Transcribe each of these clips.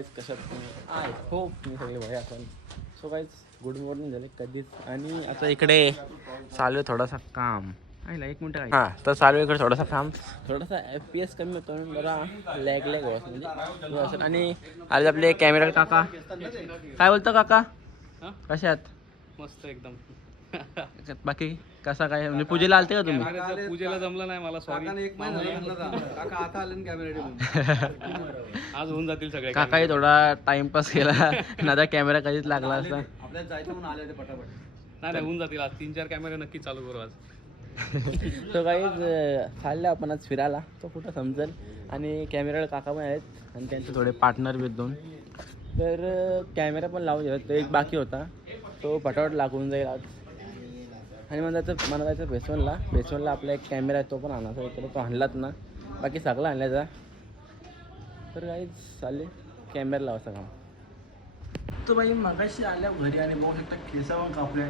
Guys कशात तुम्ही आहे हो मी सगळे बघा आपण. सो गाईज गुड मॉर्निंग झाले कधीच. आणि आता इकडे चालू आहे थोडासा काम. आहे एक मिनटं. हां तर चालू आहे इकडे थोडासा काम. थोडासा FPS कमी होतो म्हणून जरा लॅग होत म्हणजे असेल. आणि आज आपले कॅमेरा काका काय बोलतो काका कशात मस्त एकदम. बाकी कसा काय म्हणजे पूजेला आलते का तुम्ही? पूजेला जमलं नाही मला, सॉरी. आज होऊन जातील सगळे. काकाही थोडा टाइमपास केला ना, कॅमेरा कधीच लागला असता. आपल्याला जायचं म्हणून आले ते पटापट. नाही होऊन जातील आज 3-4 कॅमेरे नक्की चालू करू आज. तो काही चालले आपण आज फिरायला, तो कुठं समजेल. आणि कॅमेरा काका पण आहेत आणि त्यांचे थोडे पार्टनर बी 2. तर कॅमेरा पण लावून घ्या. तो एक बाकी होता तो पटापट लागून जाईल आज. आणि मला जायचं बेसवनला आपला एक कॅमेरा आहे तो पण आणायचा इकडे. तो आणलाच ना, बाकी सगळं आणल्याचा. तर काही चालले कॅमेरा लावायचं काम. तो बाई मगाशी आल्या घरी आणि बघू शकता केसा पण कापले.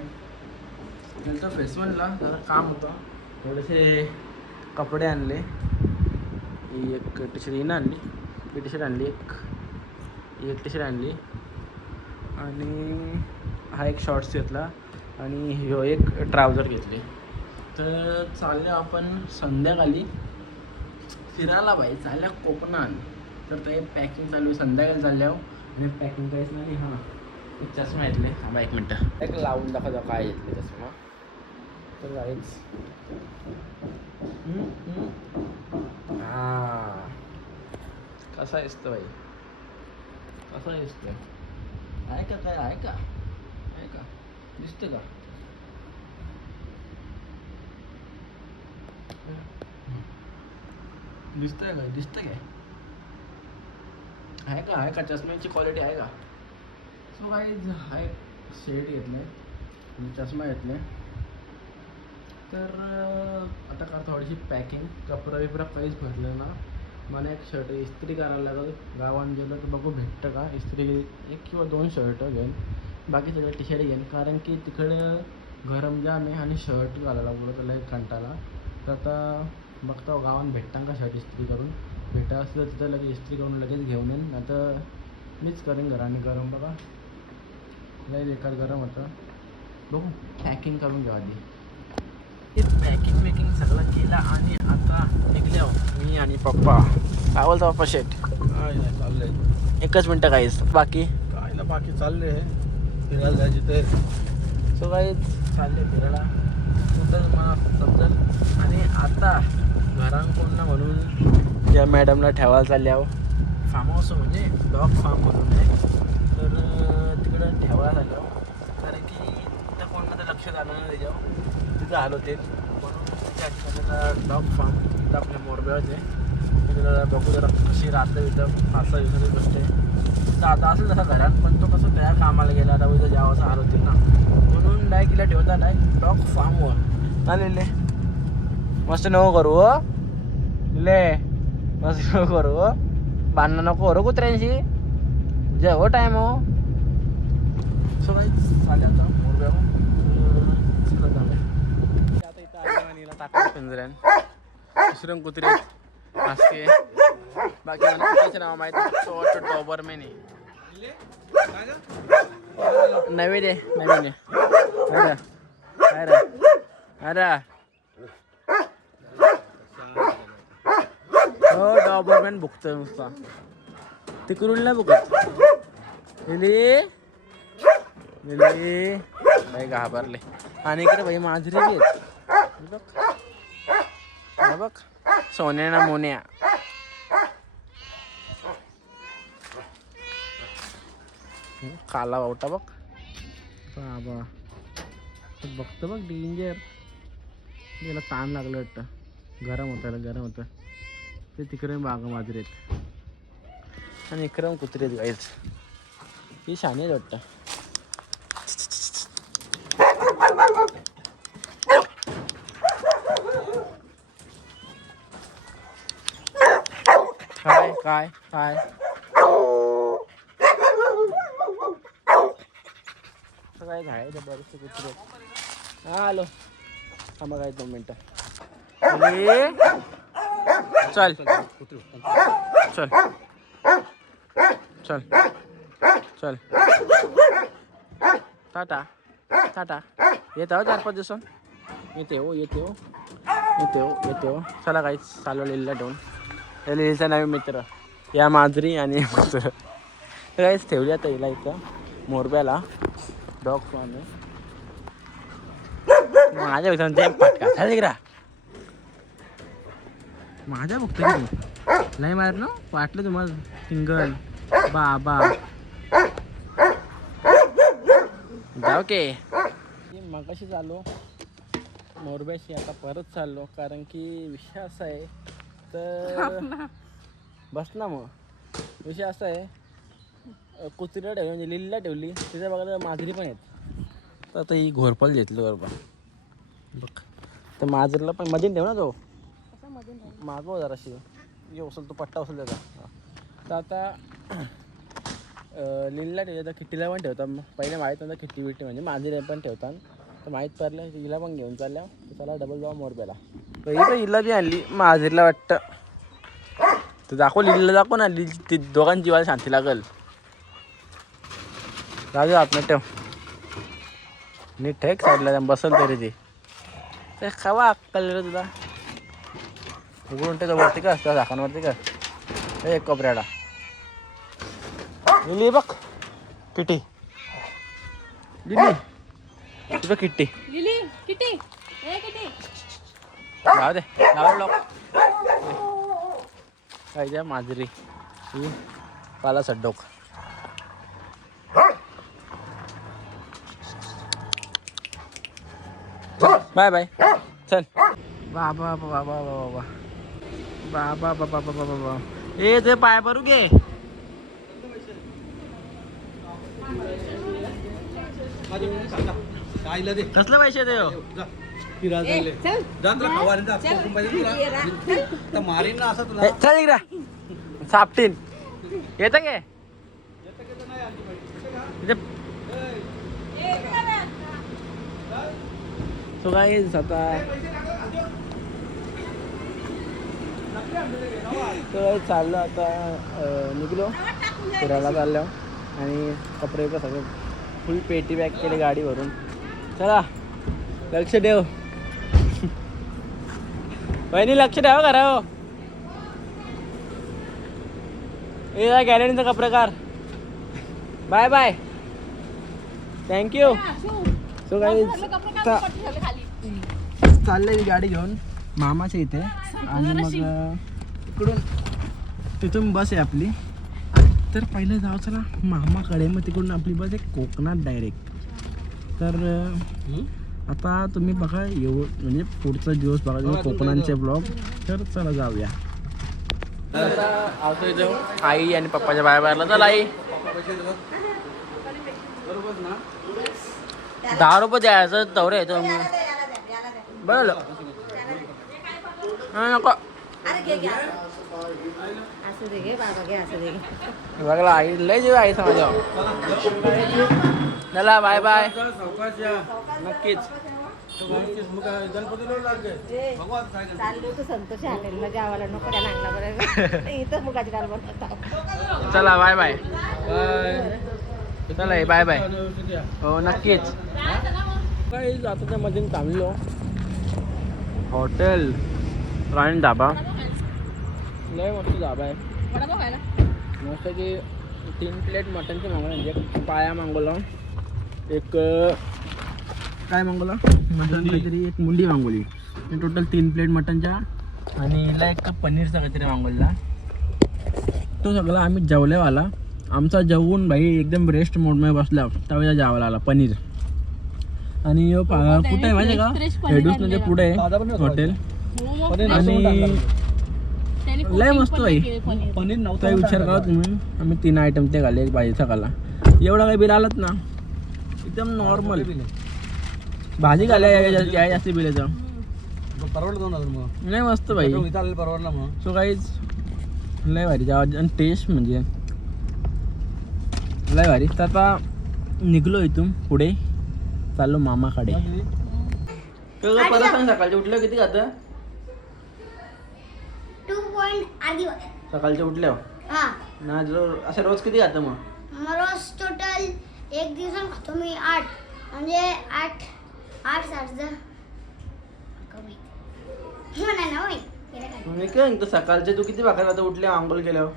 नंतर फेस्टिवलला जरा काम होतं, थोडेसे कपडे आणले. एक टी शर्ट आणली, टी शर्ट आणली, एक टी शर्ट आणली आणि हा एक शॉर्ट्स घेतला आणि ह्यो एक ट्राउझर घेतले. तर चालले आपण संध्याकाळी फिरायला बाई. चालल्या कोकणात. तर ते पॅकिंग चालू आहे संध्याकाळी चालल्यावर. आणि पॅकिंग काहीच नाही. हां एक चष्मा घेतले. हां एक मिनटं एक लावून दाखवा काय घेतले चष्मा. तर जायच हां कसा दिसतं बाई, कसा दिसतं आहे का? काय आहे का? आहे का? दिसतं का? दिसतंय का? दिसतं काय? आहे का? आहे का? चष्म्याची क्वालिटी आहे का? सो गाईज हा एक शेड घेतला आहे आणि चष्मा घेतला आहे. तर आता का थोडीशी पॅकिंग कपडा बिपडा काहीच भरलं ना. मला एक शर्ट इस्त्री करायला लागेल. गावात गेलं तर बघू भेटतं का इस्त्री. 1 किंवा 2 शर्ट घेईन, बाकी सगळे टी शर्ट घेईन. कारण की तिकडं गरम जाम आहे आणि शर्ट घालायला बोलत त्याला एक घंटाला. तर आता बघता गावात भेटतं का शर्ट इस्त्री करून. भेटा असलं तर तिथं लगेच इस्त्री करून लगेच घेऊन येईन. आता मीच करेन घराने गरम. बघा लय एखाद गरम होतं. बघू पॅकिंग करून घ्या आधी. ते पॅकिंग सगळं केलं आणि आता निघले मी आणि पप्पा. काय बोलतो पप्पा शेट? काय नाही चाललंय, एकच मिनटं काहीच बाकी काय ना बाकी चालले फिरायला जायचे ते. सो काही चालले फिरायला कुठं मला समजेल. आणि आता घरात कोण ना म्हणून या मॅडमला ठेवायला चालल्यावर फार्म हाऊस म्हणजे डॉग फार्म म्हणून आहे. तर तिकडं ठेवायला चालल्यावर कारण की तिथं कोण ना तर लक्ष झालं ना त्याच्यावर तिथं आलो ते म्हणून त्याच्या डॉग फार्म तिथं आपल्या मोरब्यावर आहे. तिथं बघू जरा कशी राहतं इथं. 5-6 दिवसाची गोष्ट आहे. तर आता असेल तसा घरात, पण तो कसं त्या कामाला गेला आता इथं जावं असं आलो होतील ना म्हणून डायकीला ठेवता डायरेक्ट डॉग फार्मवर आलेले. मस्त नको करू हो ले, मस्त नको करू हो. बांधणं नको करू कुत्र्यांशी. जे हो टाईम हो. सो काही चालेल आता मोरब्यावर. आता इथं आलं आणि हिला टाकलं पिंजऱ्यान. दुसरं कुत्रे असते बाकी मला कुत्र्याचं नाव माहिती. शॉर्ट डॉबरमॅन आहे. नवीन आहे नवीन आहे. अरे अरे अरे हो डॉबरमॅन भुकतोय नुसता. तिकडून नाही भुकत. लिली लिली बाई घाबरले. आणि इकडे बाई मांजरी बी आहेत बघ. बघ सोन्या ना मोन्या. काला बावटा बघ बाबा. बघतो बघ डेंजर. त्याला ताण लागलं वाटतं. गरम होतं ते तिकडे बाग मांजरी आहेत आणि इकडे कुत्रे आहेत गाईच. ही शाणी आहेत वाटतं. काय काय काय काय झाड बरेचसे कुत्रे. हा आलो थांबा काय 2 मिनटं. चल चल चल चल टाटा टाटा येत आहो 4-5 दिवसांत येते हो चला काही चालू लिहिला ठेवून या लिहिलचा नवीन मित्र या माजरी आणि मित्र काहीच ठेवली आता हिला इथं मोरब्याला डॉग स्वामी माझ्या मित्रांनो ते फटका चालेल माझ्या बघतो की नाही मार ना वाटलं तुम्हाला सिंगल बाबा जाऊ के मगाशी चाललो मोरब्याशी आता परत चाललो कारण की विषय असा आहे तर बस ना मग विषय असा आहे कुत्रीला ठेवली म्हणजे लिलीला ठेवली तिच्या बघायला माजरी पण आहेत तर आता ही घोरपल घेतली बरोबर बघ तर माजरीला पण मधीन ठेव ना तो मागव जराशी ये उचल तो पट्टा उचल त्याचा तर आता लिलीला ठेवता किट्टीला पण ठेवता पहिले माहीत नव्हतं किट्टी बिट्टी म्हणजे माजरी पण ठेवतात तर माहीत पडलं हिला पण घेऊन चालल्या तर त्याला डबल जाऊ मोरब्याला तर ही पण हिला बी आणली माजरीला वाटतं तर दाखव लिलीला दाखव ना लिली ती दोघांची जीवाला शांती लागल राजू आपण ठेव नीट ठेक साईडला बसल तरी ते खावा अक्कल रे तुला उघडून त्याच्या वरती का त्या झाकांवरती का एक कपड्याला लिली बघ किटी लिली तुझं किट्टी लिली किटी ए किटी लाव दे लाव काय द्या माजरी ही पाला सड्डोक बाय बाय चल बाबा बाबा बाबा बाबा बाबा बाबा बाबा ए ते पाय भरू घे कसले पैसे ते चल इकडे सापटीन येत गे सो गाईज आता तर चाललो आता निघलो फिरायला चाललो आणि कपडे पण सगळं फुल पेटी बॅग केली गाडीवरून चला लक्ष ठेव वहिनी लक्ष ठेवा करा हो ए गॅलरीचा कपडे कार bye bye thank you so guys चाललंय गाडी घेऊन मामाच्या इथे आणि मग इकडून तिथून बस आहे आपली तर पहिलं जाऊ चला मामाकडे मग तिकडून आपली बस आहे कोकणात डायरेक्ट तर आता तुम्ही बघा म्हणजे पुढचा दिवस बघा कोकणांचे ब्लॉग तर चला जाऊया आता आवतो इथे आई आणि पप्पाच्या बाहेरला चला आई 10 रुपये द्यायचं तवरे येतो बरं नको बघला आई लय जेव्हा आई समजा चला बाय बाय नक्कीच चला बाय बाय चला बाय बाय हो नक्कीच काही जाताच्या मध्ये थांबलो हॉटेल राणी धाबा लय मस्त धाबा आहे मस्त की 3 प्लेट मटनचे मागवले म्हणजे पाया मागवला एक काय मागवला मटन काहीतरी एक मुंडी मागवली टोटल 3 प्लेट मटनच्या आणि हिला एक कप पनीरचा काहीतरी मागवला तो सगळा आम्ही जेवल्यावाला आमचा जेवून भाई एकदम रेस्ट मोडमध्ये बसला त्यावेळेला जेवायला आला पनीर आणि कुठे आहे माहिती आहे का हेडूस म्हणजे पुढे आहे हॉटेल आणि लय मस्त भाई पनीर नव्हता विचार करा तुम्ही आम्ही 3 आयटम ते घाले एक भाजीचा खाला एवढा काही बिल आलात ना एकदम नॉर्मल भाजी घाल्या जास्ती बिल याचं लय मस्त भाई परवडला मग सो काहीच लय भारी आणि टेस्ट म्हणजे लय भारी तर आता निघलो इथून पुढे चाललो मामाकडे परत सांग सकाळचे उठलं किती खातं 2.8 सकाळच्या उठल्यावर ना असं रोज किती खातं मग? रोज टोटल एक दिवसात खातो मी 8 म्हणजे 8 कमी म्हणा ना होय मी काय म्हणतो सकाळचे तू किती भाकर खाता उठले आंघोळ केल्यावर?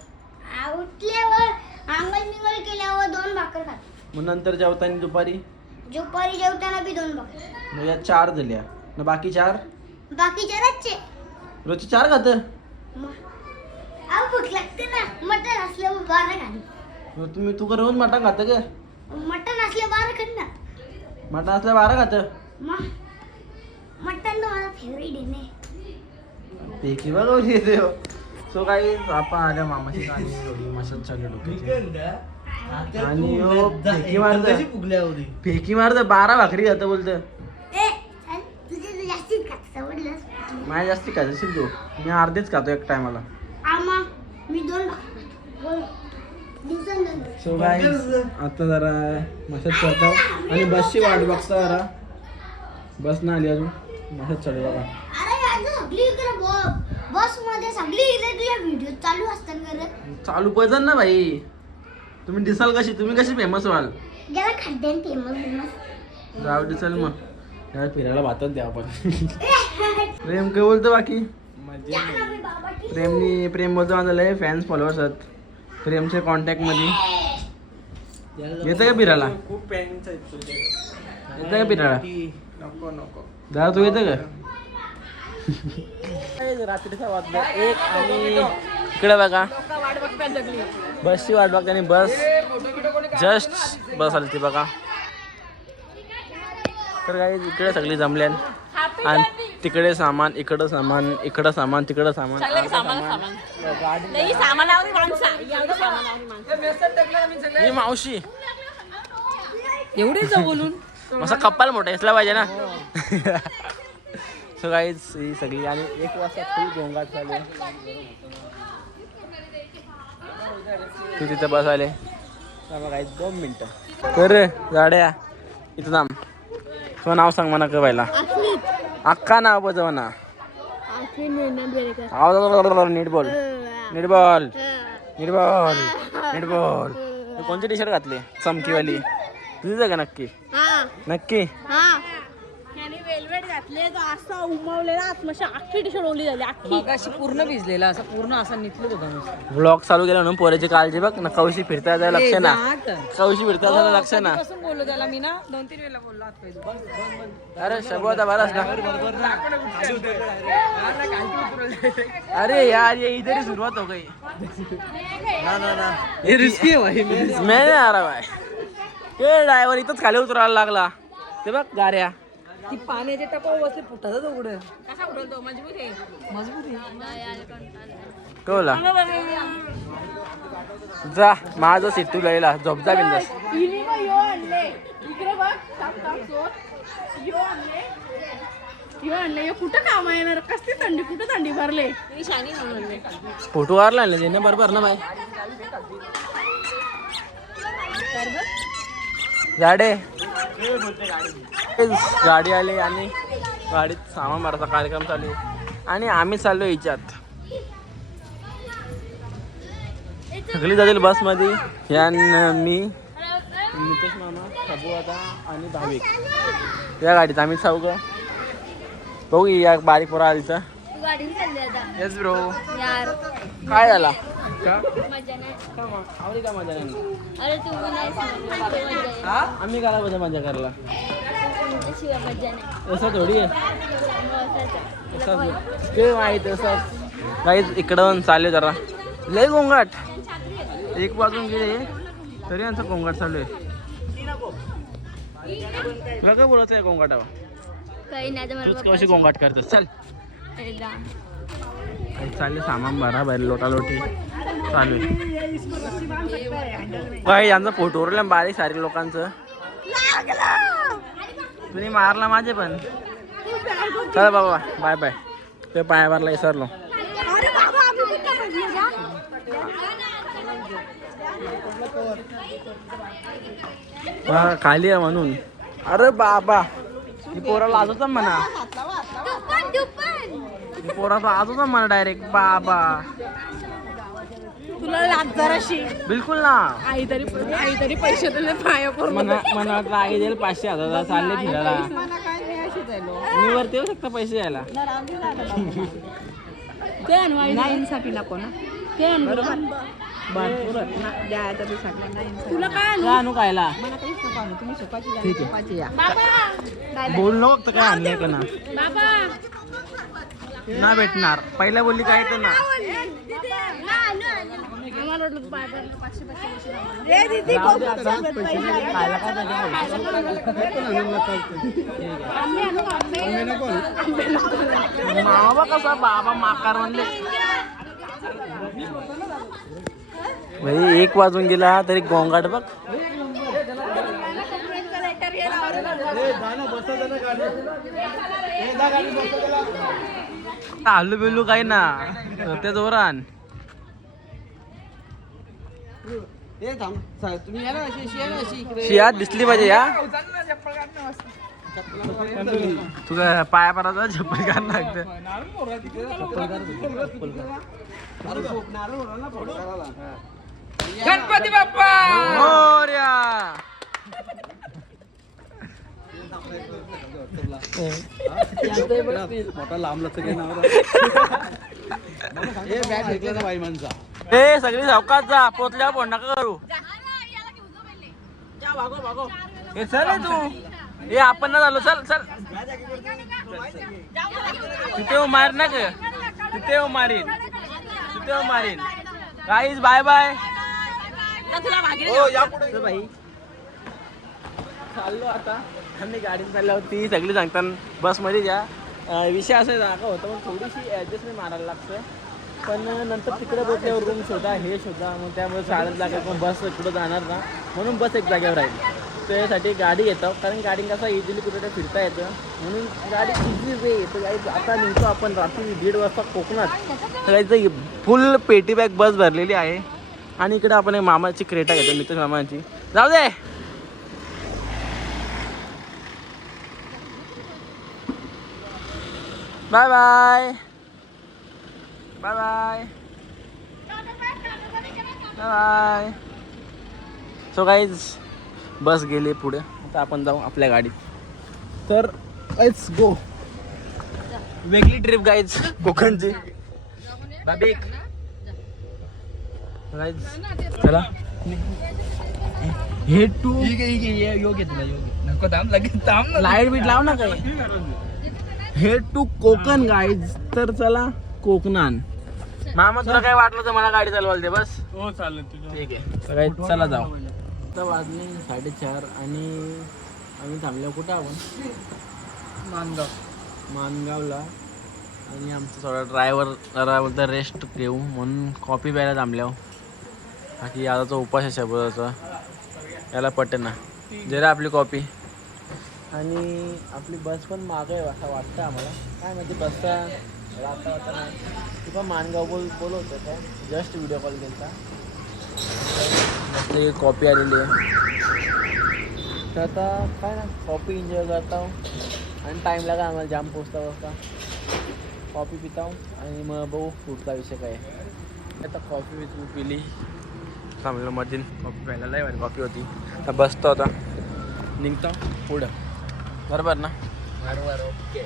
उठल्यावर आंघोळ निघोळ केल्यावर 2 भाकर खातो. मग नंतर जेवताना दुपारी दुपारी जेवताना बी 2 भाकर. मग या 4 झाल्या ना बाकी 4 बाकीच्या रातचे रोजची 4 खातं? भूक लागते ना. मटण असल्यावर 12 खातो. मग तू का रोज मटण खातं का? मटण असल्यावर 12 खात ना. मटण असल्या 12 खातं? मटण तर माझा फेवरेट आहे ना. पेकी बघा येते सो काही आपण आल्या मामाची गाणी एवढी मशात चालू डोक्याची आणि फेकी मारत 12 भाकरी खातं बोलतं. ए चल, तुझे तर जास्तीच खात समजलंस. माझ्या जास्ती खात असेल तू. मी अर्धेच खातो एक टायमाला. आम्हा मी 2 भाकर बोल दिवसांनी 2. सो गाईज आता जरा मशात चालतो आणि बसची वाट बघता जरा. बस ना आली अजून मशात चालू बघा. अरे यार सगळी इकडे बस मध्ये सगळी इकडे तुझ्या व्हिडिओ चालू असतात खरं. चालू पाहिजे ना भाई. तुम्ही दिसाल कशी तुम्ही कशी फेमस व्हाल? गेला खड्ड्यान फेमस जाऊ दे चल मग यार फिरायला भातात द्या आपण. प्रेम काय बोलतो बाकी? प्रेम बोलतो माझं लय फॅन्स फॉलोअर्स आहेत प्रेमच्या कॉन्टॅक्ट मध्ये. येतं का फिरायला? येतं का फिरायला? दादा तू येतं का? रात्रीचा वाजला 1 आणि इकडे बघा बसची वाट बघता आणि बस जस्ट बस आली ती बघा. तर काही इकडे सगळी जमल्या आणि तिकडे सामान इकडं सामान इकडं सामान तिकडं सामान ही मावशी एवढे बोलून असा कप्पाल मोठा असला पाहिजे ना. सो गाईज ही सगळी आणि 1 वाजता फुल गोंगाट झाले. तू तिथं बसायले गाईज 2 मिनिटं कर गाड्या इथं थांब. तुझं नाव सांग म्हणा कवायला अख्खा नाव बजाव ना. नीट बोल नीट बोल नीट बोल नीट बोल. तू कोणती टी शर्ट घातली चमकीवाली तुझीच आहे का नक्की? नक्की वेलवेट घातले तो असा उमवलेला आत्मशा अख्खी टी शर्ट ओली झाली अख्खी अशी पूर्ण भिजलेला असं पूर्ण असं निघलं होतं. ब्लॉग चालू केला म्हणून पोराची काळजी बघ ना. कौशी फिरता जायला लक्ष ना. कौशी फिरता जायला लक्ष ना. बोललो त्याला मी ना 2-3 वेळेला बोललो अरे शबू आता बराच ना. अरे यार ये इधर ही सुरुवात हो गई. ना ना ना ये रिस्की है भाई. मैं नहीं आ रहा भाई. हे ड्रायव्हर इथंच खाली उतरायला लागला. ते बघ गाड्या ती पाण्याचे टपाव बसले फुटाचा तो उघड कसा उडवतो मजबूत आहे कळला जा माझं सीट तू लयला झोप जा बिंदास. कुठं काम येणार कसली थंडी कुठं थंडी भरले फोटो मारला ना बरोबर ना बाई. गाडे गाडी आली आणि गाडीत सामान मारायचा कार्यक्रम चालू आहे आणि आम्ही चाललो याच्यात. सगळी जातील बसमध्ये या मी नितेश मामा शबू आता आणि भाविक या गाडीत आम्ही चौघं बघू या बारीक पोरा आली तर. येस ब्रो काय झाला आवडी का मजा नाही? आम्ही काला मजा मजा करायला असं थोडी आहे ते माहिती असं काही इकडं चालू जरा लय गोंगाट 1 वाजून गेले तरी यांचा गोंगाट चालू आहे. तुला काय बोलायचं आहे गोंगाटावर? तूच कशी गोंगाट करतेस चल चालले सामान भरा बाहेर लोटालोटी चालू आहे. काही यांचा फोटो उरला बारीक सारे लोकांचं तुम्ही मारला माझे पण. चल बाबा बाय बाय. ते पाया भरला विसरलो. खाली आहे म्हणून. अरे बाबा ही पोरा लाजवत म्हणा. पोरा लाजवत म्हणा डायरेक्ट बाबा. तुला लाग जराशी बिलकुल ना. आई तरी पैसे दिले पाया करून मला वाटलं आई देईल 500,000 चालले फिरायला. मी वरती येऊ शकता पैसे यायला. ते आणू इन्साफी नको ना ते आणू तुला काय आणू आणू खायला ठीक आहे. बोल नको फक्त काय आणलंय का ना बाबा ना भेटणार. पहिल्या बोलली काय तर ना. आम्हाला वाटलं पाय पडलं 500 जाऊ दे आता. खायला काय पाहिजे. मामा कसा बाबा माकार म्हणले भाई 1 वाजून गेला तरी गोंगाट बघ. आलू बिल्लू काही ना त्या जोरान शिया दिसली पाहिजे या. तुझ्या पाया पडायचा चप्पल काढ लागतं. गणपती बाप्पा मोरया. मोठा लांब लचक बाई माणसा. ए सगळी सावकाश जा. पोचल्यावर फोन नका करू. ए चल रे तू. ए आपण ना झालो. चल चल तिथे मार ना ग. तिथे मारीन गाईज. Bye bye. भाई चाललो आता आम्ही गाडीत चालल्यावरती सगळी सांगतात बसमध्ये जा. विषय असा जागा होता पण थोडीशी ॲडजस्टमेंट मारायला लागतं. पण नंतर तिकडे पोचल्यावर रूम शोधा हे शोधा मग त्यामुळे शाळेत जागा पण बस इकडं जाणार ना म्हणून बस एक जागेवर राहील. त्यासाठी गाडी येतो कारण गाडी कसं इझिली कुठे फिरता येतं म्हणून गाडी इझी वे येतं. आता निघतो आपण रात्री 1:30 वाजता कोकणात. सगळ्याचं फुल पेटी बॅग बस भरलेली आहे. आणि इकडे आपण एक मामाची क्रेटा घेतो नितीश मामाची. जाऊ दे. Bye bye bye bye bye. So guys bus गेली पुढे. आता आपण जाऊ आपल्या गाडीत. तर लेट्स गो. वेगळी ट्रिप गाईज कोकणची. बाबी गाईज चला. हे टू योग्य तुला योग्य नको थांब लगेच थांब. लाईट बीट लाव ना काही. हे टू कोकण गाईज. तर चला कोकणान. मामा तुला काय वाटलं तर मला गाडी चालवायला दे बस. हो चालेल ठीक आहे गाईज चला जाऊ. आता वाजले 4:30 आणि आम्ही थांबलो कुठं आपण मानगावला. आणि आमचा थोडा ड्रायव्हर जरा बोलता रेस्ट घेऊ म्हणून कॉफी प्यायला थांबल्या. बाकी आजचा उपास आहे शब्दाचा याला पटेना. जरा आपली कॉफी. आणि आपली बस पण मागे आहे असं वाटतं आम्हाला. काय माहिती बसचा राहता होता नाही. ती पण मानगाव बोलवतं काय जस्ट व्हिडिओ कॉल केला. मस्त कॉफी आलेली आहे. तर आता काय ना कॉफी एन्जॉय करता आणि टाईम लागा आम्हाला जाम पोचता कॉफी पिता आणि मग बघू पुढचा विषय काय आहे. आता कॉफी पिली थांबलो मधील कॉफी प्यायला लय भारी कॉफी होती. आता बसतो आता निघतो पुढं. बरोबर ना. बरोबर ओके.